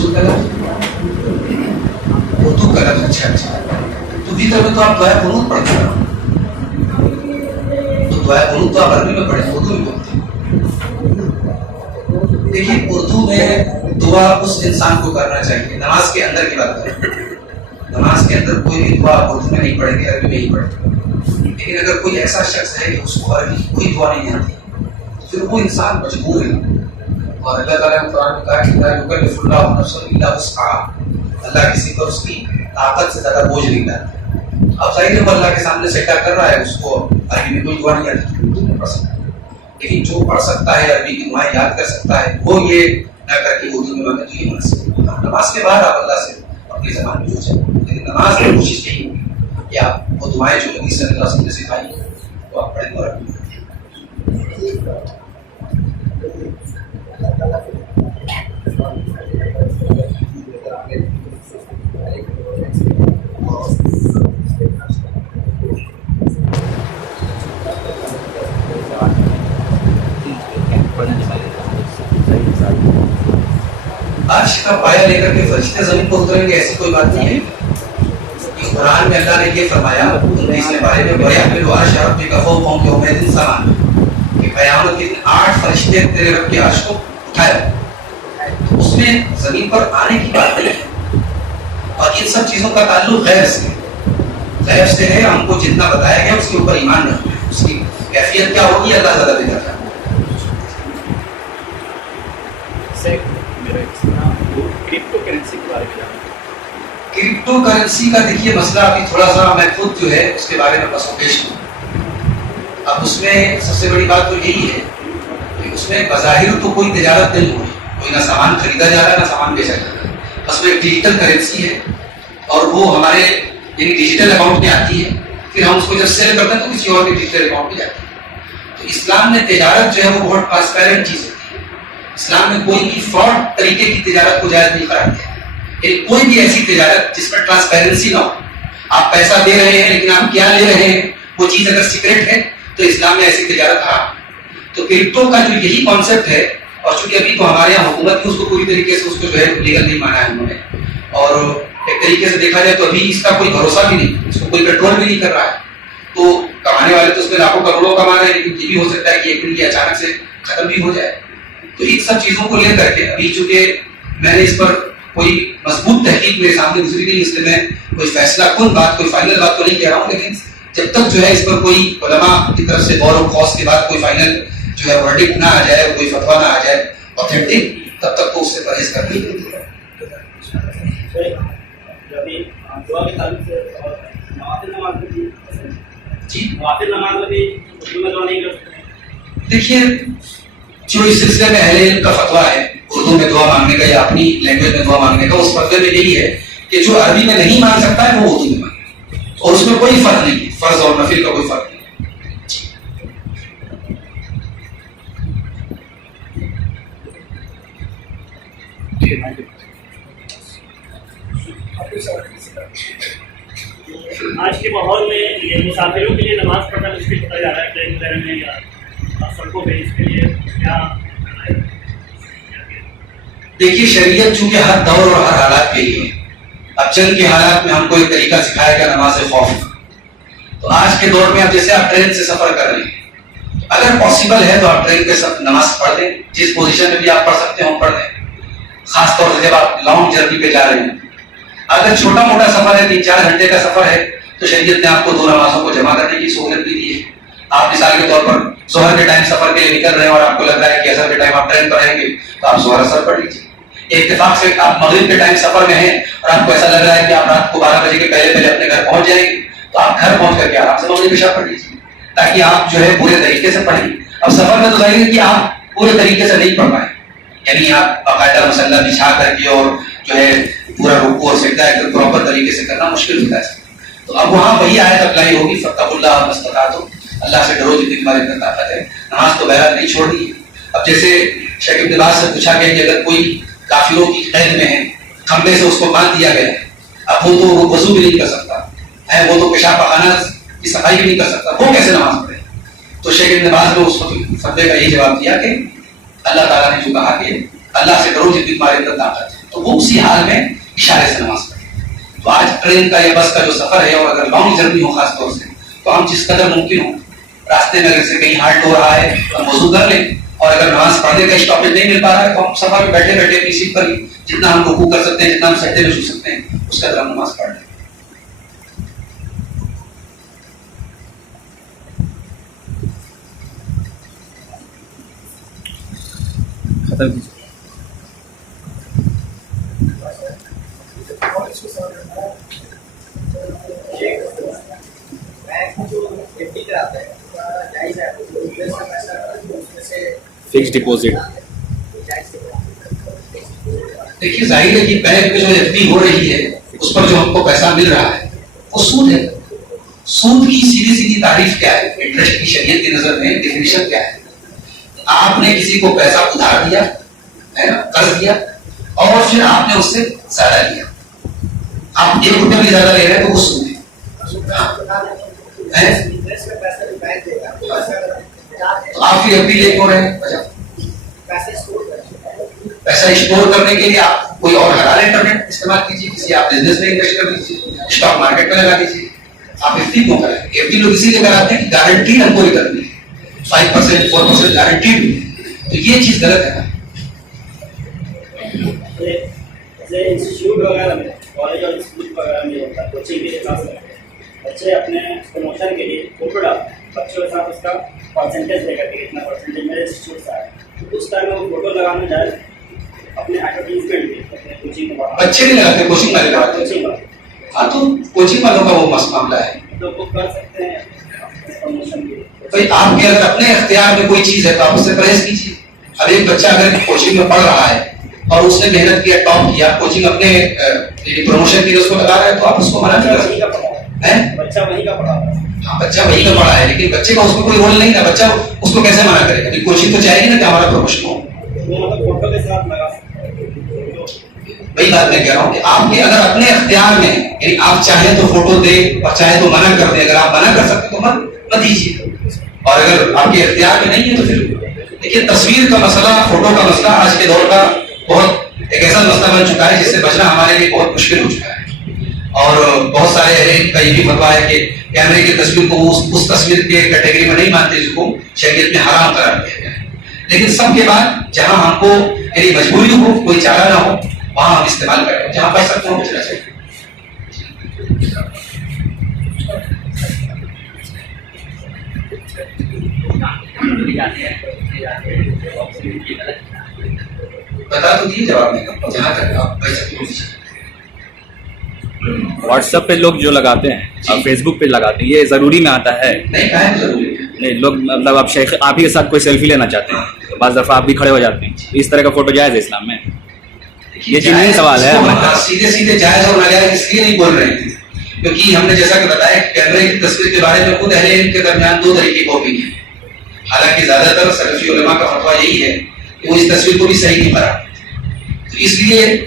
مقصود کا لفظ اردو کا لفظ. اچھا تو ویتر میں تو آپ دعائے قنوت پڑھتے ہیں, تو دعائے قنوت تو آپ عربی میں پڑھیں, اردو میں بولتے ہیں. دیکھیے اردو میں دعا اس انسان کو کرنا چاہیے, نماز کے اندر کی بات کریں, نماز کے اندر کوئی بھی دعا اردو میں نہیں پڑھیں گے, عربی میں نہیں پڑھیں گے. لیکن اگر کوئی ایسا شخص ہے کہ اس کو عربی کی کوئی دعا نہیں آتی پھر وہ انسان مجبور ہے. اور اللہ تعالیٰ نے قرآن میں کہا کہ لا یکلف اللہ نفسا الا وسعها, اللہ کسی پر اس کی طاقت سے زیادہ بوجھ نہیں ڈالتا. اب ظاہر ہے وہ اللہ کے سامنے سجدہ کر رہا ہے, اس کو عربی میں کوئی دعا نہیں آتی تو اردو میں پڑھ سکتا ہے. لیکن جو پڑھ سکتا ہے عربی کی دعائیں یاد کر سکتا ہے وہ یہ نہ کر کے اردو میں مانگے تو یہ مناسب ہوگا. نماز کے بعد آپ اللہ سے اپنی زبان میں جو چاہیں, لیکن نماز میں کوشش یہی ہوگی کہ آپ وہ دعائیں جو نبی صلی اللہ علیہ وسلم نے سکھائی وہ آپ پڑھیں اور عربی میں. عرش کا پایا لے کر کے فرشتے زمین پر اتریں گے, ایسی کوئی بات نہیں ہے. قرآن میں اللہ نے یہ فرمایا 19 پارے میں وَيَحْمِلُ عَرْشَ رَبِّكَ فَوْقَهُمْ يَوْمَئِذٍ ثَمَانِيَةٌ کہ قیامت کے دن 8 فرشتے تیرے رب کے عرش کو اٹھائے. اس میں زمین پر آنے کی بات نہیں ہے, اور ان سب چیزوں کا تعلق غیب سے ہے. غیب سے ہے, ہم کو جتنا بتایا گیا اس کے اوپر ایمان رکھنا ہے. اس کی کیفیت کیا ہوگی اللہ زیادہ بہتر جانتا ہے. کرپٹو کرنسی کے بارے میں کرپٹو کرنسی کا دیکھیے مسئلہ ابھی تھوڑا سا میں خود جو ہے اس کے بارے میں بس پیش ہوں. اب اس میں سب سے بڑی بات تو یہی ہے کہ اس میں بظاہر تو کوئی تجارت نہیں ہو رہی, کوئی نہ سامان خریدا جا رہا ہے نہ سامان بیچا جا رہا ہے. اس میں ایک ڈیجیٹل کرنسی ہے اور وہ ہمارے یعنی ڈیجیٹل اکاؤنٹ میں آتی ہے, پھر ہم اس کو جب سیل کرتے ہیں تو کسی اور کے ڈیجیٹل اکاؤنٹ میں جاتی ہے. تو اسلام میں تجارت جو ہے وہ بہت ٹرانسپیرنٹ چیز ہے. اسلام میں کوئی بھی فراڈ طریقے کی تجارت کو جائز نہیں قرار دیا. کوئی بھی ایسی تجارت جس میں ٹرانسپیرنسی نہ ہو, آپ پیسہ دے رہے ہیں لیکن آپ کیا لے رہے ہیں وہ چیز اگر سیکرٹ ہے تو اسلام میں ایسی تجارت حرام. تو کرپٹو کا جو یہی کانسیپٹ ہے, اور چونکہ ابھی تو ہمارے یہاں حکومت نے اس کو پوری طریقے سے اس کو جو ہے لیگل نہیں مانا ہے انہوں نے, اور ایک طریقے سے دیکھا جائے تو ابھی اس کا کوئی بھروسہ بھی نہیں, اس کو کوئی کنٹرول بھی نہیں کر رہا ہے. تو کمانے والے تو اس میں لاکھوں کروڑوں کما رہے ہیں, لیکن یہ بھی ہو سکتا ہے کہ ایک دن یہ اچانک سے ختم بھی ہو جائے. تو ان سب چیزوں کو لے کر کے ابھی چونکہ میں نے اس پر کوئی مضبوط تحقیق میرے سامنے گزری نہیں, اس لیے میں کوئی فیصلہ کن بات, کوئی فائنل بات تو نہیں کہہ رہا ہوں. لیکن جب تک جو ہے اس پر کوئی علماء کی طرف سے غور و خوض کے بعد کوئی فائنل جو ہے ورڈکٹ نہ آ جائے, کوئی فتویٰ نہ آ جائے اوتھینٹک, تب تک تو اس سے پرہیز کرنی ہوتی ہے. دیکھیے جو اس سلسلے میں اہل علم کا فتویٰ ہے اردو میں دعا مانگنے کا یا اپنی لینگویج میں دعا مانگنے کا, اس فتوے میں یہی ہے کہ جو عربی میں نہیں مانگ سکتا ہے وہ اردو میں مانگے, اور اس میں کوئی فرق نہیں ہے, فرض اور نفل کا کوئی فرق نہیں ہے. آج کے ماحول میں مسافروں کے لیے نماز پڑھنا مشکل ہوتا جا رہا ہے ٹرین وغیرہ میں یا سڑکوں پہ, اس کے لیے کیا کرنا ہے؟ دیکھیے شریعت چونکہ ہر دور اور ہر حالات کے لیے, اب جنگ کے حالات میں ہم کو ایک طریقہ سکھایا گیا نماز خوف. تو آج کے دور میں اب جیسے آپ ٹرین سے سفر کر رہے ہیں, اگر پاسبل ہے تو آپ ٹرین پہ نماز پڑھ دیں, جس پوزیشن میں بھی آپ پڑھ سکتے ہیں پڑھ دیں, خاص طور سے جب آپ لانگ جرنی پہ جا رہے ہیں. اگر چھوٹا موٹا سفر ہے, 3-4 گھنٹے کا سفر ہے, تو شریعت نے آپ کو 2 نمازوں کو جمع کرنے کی سہولت بھی دی ہے. آپ مثال کے طور پر ظہر کے ٹائم سفر کے لیے نکل رہے ہیں اور آپ کو لگ رہا ہے کہ اثر کے ٹائم آپ ٹرین پر رہیں گے, تو آپ ظہر اثر پڑھ لیجیے. اتفاق سے آپ مغرب کے ٹائم سفر میں ہیں اور آپ کو ایسا لگ رہا ہے کہ آپ رات کو 12 بجے کے پہلے اپنے گھر پہنچ جائیں گے, تو آپ گھر پہنچ کر کے آرام سے مغرب عشاء پڑھ لیجیے, تاکہ آپ جو ہے پورے طریقے سے پڑھیں. اب سفر میں تو ظاہر ہے کہ آپ پورے طریقے سے نہیں پڑھ پائیں, یعنی آپ باقاعدہ مسلح بچھا کر کے اور جو ہے پورا رکوع اور سجدہ ایک دم پراپر طریقے سے کرنا مشکل ہوتا ہے. تو اب وہاں وہی آیت اپلائی ہوگی, فاتقوا اللہ ما استطعتم, اللہ سے ڈرو جتنی تمہارے اندر طاقت ہے. نماز تو بہرحال نہیں چھوڑنی ہے. اب جیسے شیخ ابن باز سے پوچھا گیا کہ اگر کوئی کافروں کی قید میں ہے, کھمبے سے اس کو باندھ دیا گیا, اب وہ تو وضو بھی نہیں کر سکتا ہے, وہ تو پیشاب پخانہ کی صفائی بھی نہیں کر سکتا, وہ کیسے نماز پڑھے؟ تو شیخ ابن باز نے اس فتوے کا یہ جواب دیا کہ اللہ تعالیٰ نے جو کہا کہ اللہ سے ڈرو جتنی تمہارے اندر طاقت ہے, تو تو وہ اسی حال میں اشارے سے نماز پڑھے. تو آج ٹرین کا یا بس کا جو سفر ہے اور اگر لانگ جرنی ہو خاص طور سے تو ہم جس قدر ممکن ہو راستے میں اگر سے کہیں ہالٹ ہو رہا ہے تو ہم وضو کر لیں, اور اگر نماز پڑھنے کا اسٹاپیج نہیں مل پا رہا ہے تو ہم سفر میں بیٹھے بیٹھے اپنی سیٹ پر ہی جتنا ہم رکوع کر سکتے ہیں, جتنا ہم سجدے میں جھک سکتے ہیں, اس قدر ہم نماز پڑھ لیں. فکس ڈپوزٹ دیکھیے ظاہر ہے کہ بینک میں جو ایف ڈی ہو رہی ہے اس پر جو ہم کو پیسہ مل رہا ہے وہ سود ہے. سود کی سیدھی سیدھی تعریف کیا ہے, انٹرسٹ کی شریعت کی نظر میں ڈیفینیشن کیا ہے؟ آپ نے کسی کو پیسہ ادھار دیا ہے نا, قرض دیا, اور پھر آپ نے اس سے زیادہ لیا. آپ 1 روپیہ بھی زیادہ لے رہے ہیں تو وہ سود ہے. تو آپ پھر ایف ڈی لے کیوں رہے ہیں؟ پیسہ اسٹور کرنے کے لیے آپ کوئی اور حلال انٹرنیٹ استعمال کیجیے, کسی آپ بزنس میں انویسٹ کر دیجیے, اسٹاک مارکیٹ میں لگا دیجیے. آپ ایف ڈی کیوں کریں؟ ایف ڈی لوگ اسی لیے کراتے ہیں کہ گارنٹی ہم کو ریٹرن ملے, 5% 4% گارنٹی ملے. تو یہ چیز غلط ہے نا. جیسے انسٹیٹیوٹ وغیرہ میں, کالج اور انسٹیٹیوٹ وغیرہ میں ہوتا ہے, کوچنگ کے لیے خاص کر کے بچے اپنے پروموشن کے لیے فوٹو ڈالتے ہیں, بچوں کے ساتھ اس کا پرسنٹیج دے کر کے اتنا پرسنٹیج میرے انسٹیٹیوٹ سے آیا, تو اس ٹائم میں وہ فوٹو لگانے جائے اپنے ایڈورٹیزمنٹ میں, اپنے کوچنگ کے بعد بچے نہیں لگاتے, کوچنگ والے لگاتے ہیں. ہاں تو کوچنگ والوں کا وہ معاملہ ہے, تو وہ کر سکتے ہیں پروموشن کے لیے. بھائی آپ کے اگر اپنے اختیار میں کوئی چیز ہے تو آپ اس سے پرہیز کیجیے. اب ایک بچہ اگر کوچنگ میں پڑھ رہا ہے اور اس نے محنت کیا, ٹاپ کیا, کوچنگ اپنے پروموشن کے لیے اس کو لگا رہا ہے تو آپ اس کو منع نہیں کر سکتے. بچہ وہیں کا پڑھا ہے, ہاں بچہ وہی کا پڑھا ہے, لیکن بچے کا اس میں کوئی رول نہیں ہے. بچہ اس کو کیسے منع کرے گا؟ کوچنگ تو چاہیے نا کہ ہمارا پروموشن ہو. فوٹو کے ساتھ لگا سکتے. وہی بات میں کہہ رہا ہوں کہ آپ کے اگر اپنے اختیار میں, یعنی آپ چاہیں تو فوٹو دیں اور چاہیں تو منع کر دیں. اگر آپ منع کر سکتے تو مت دیجیے, اور اگر آپ کے اختیار میں نہیں ہے تو پھر دیکھیے تصویر کا مسئلہ, فوٹو کا مسئلہ آج کے دور کا بہت ایک ایسا مسئلہ بن چکا ہے جس سے بچنا ہمارے لیے بہت مشکل ہو چکا ہے. اور بہت سارے اہل کا یہ بھی فتویٰ ہے کہ کیمرے کی تصویر کو اس تصویر کے کیٹیگری میں نہیں مانتے جس کو شریعت میں حرام قرار دیا گیا ہے. لیکن سب کے بعد جہاں ہم کو یعنی مجبوری ہو, کوئی چارہ نہ ہو, وہاں ہم استعمال کریں. جہاں بچ سکتے ہو بچنا چاہیے. بتا تو دیے جواب نہیں, جہاں تک آپ بچ سکتے ہو. واٹس ایپ پہ لوگ جو لگاتے ہیں اور فیس بک پہ لگاتے ہیں, یہ ضروری میں آتا ہے؟ نہیں کہا ہے ضروری ہے. نہیں, لوگ مطلب آپ شیخ آپ ہی کے ساتھ کوئی سیلفی لینا چاہتے ہیں تو بعض دفعہ آپ بھی کھڑے ہو جاتے ہیں, اس طرح کا فوٹو جائز ہے اسلام میں؟ یہ جنین سوال ہے. سیدھے سیدھے جائز اور ناجائز اس لیے نہیں بول رہے ہیں کیونکہ ہم نے جیسا کہ بتایا کیمرے کی تصویر کے بارے میں خود اہل علم کے درمیان 2 طریقے کی اوپینین ہے. حالانکہ زیادہ تر سلفی علماء کا فتویٰ یہی ہے کہ وہ اس تصویر کو بھی صحیح نہیں قرار دیتے. تو اس لیے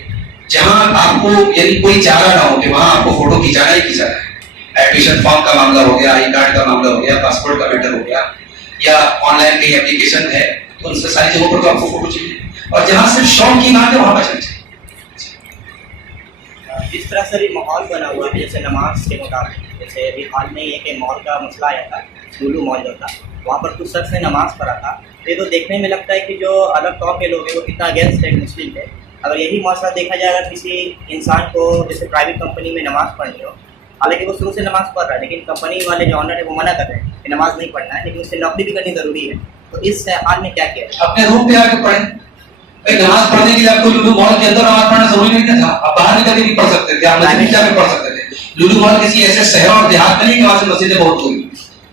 جہاں آپ کو یعنی کوئی چارہ نہ ہو کہ وہاں آپ کو فوٹو کھینچانا ہی کھینچانا ہے. ایڈمیشن فارم کا معاملہ ہو گیا, آئی کارڈ کا معاملہ ہو گیا, پاسپورٹ کا میٹر ہو گیا, یا آن لائن کہیں اپلیکیشن ہے, تو ان سے ساری جگہوں پر تو آپ کو فوٹو چاہیے. اور جہاں صرف شوق کی بات ہے وہاں بچنا چاہیے. جس طرح سے ماحول بنا ہوا ہے جیسے نماز کے مطابق, جیسے ابھی حال میں یہ کہ مال کا مسئلہ آیا تھا, لولو مال جو تھا, وہاں پر کچھ شخص نے نماز پڑھا تھا. یہ تو دیکھنے میں لگتا ہے کہ جو الگ ٹاپ کے لوگ ہیں وہ کتنا اگینسٹ ہے مسلم ہے. اگر یہی معاشرہ دیکھا جائے اگر کسی انسان کو جیسے پرائیویٹ کمپنی میں نماز پڑھنی ہو, حالانکہ وہ شروع سے نماز پڑھ رہا ہے لیکن کمپنی والے جو آنر ہے وہ منع کر رہے ہیں کہ نماز نہیں پڑھنا ہے, لیکن اس سے نوکری بھی کرنی ضروری ہے. تو اس حال میں کیا کیا ہے؟ اپنے روم پہ آ کے پڑھیں. نماز پڑھنے کے لیے آپ کو لولو مال کے اندر نماز پڑھنا ضروری نہیں تھا, آپ باہر نکل کے بھی پڑھ سکتے تھے, آپ مسجد جا کے پڑھ سکتے تھے. لولو مال کسی ایسے شہر اور دیہات میں نہیں کہ وہاں سے مسجدیں بہت دور.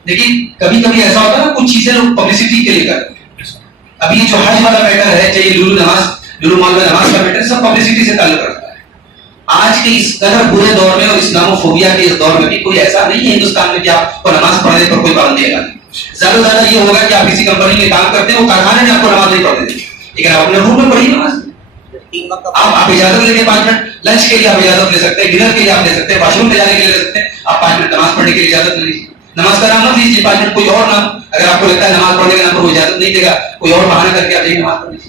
لیکن کبھی کبھی ایسا ہوتا ہے نا کچھ چیزیں لوگ پبلسٹی کے لیے کرتے ہیں. ابھی یہ جو حج والا میٹر ہے, چاہیے لولو مال میں نماز کا میٹر, سب پبلسٹی سے تعلق رکھتا ہے. آج کے اس قدر برے دور میں اور اسلاموفوبیا کے اس دور میں بھی کوئی ایسا نہیں ہے ہندوستان میں کہ آپ کو نماز پڑھنے پر کوئی پابندی لگا دیں. زیادہ سے زیادہ یہ ہوگا کہ آپ کسی کمپنی میں کام کرتے ہیں, وہ کارخانے میں آپ کو نماز نہیں پڑھنے دیں, لیکن آپ اپنے روم میں پڑھیے نماز. آپ اجازت لے کے 5 منٹ لنچ کے لیے آپ اجازت لے سکتے ہیں, ڈنر کے لیے آپ لے سکتے ہیں, واش روم میں جانے کے لیے لے سکتے ہیں. آپ 5 منٹ نماز پڑھنے کے لیے اجازت نہیں, نماز کا نام مت لیجیے 5 منٹ, کوئی اور نام. اگر آپ کو لگتا ہے نماز پڑھنے کا نام پر وہ اجازت نہیں دے گا, کوئی اور بہانہ کر کے آپ جائیے نماز پڑھ لیجیے.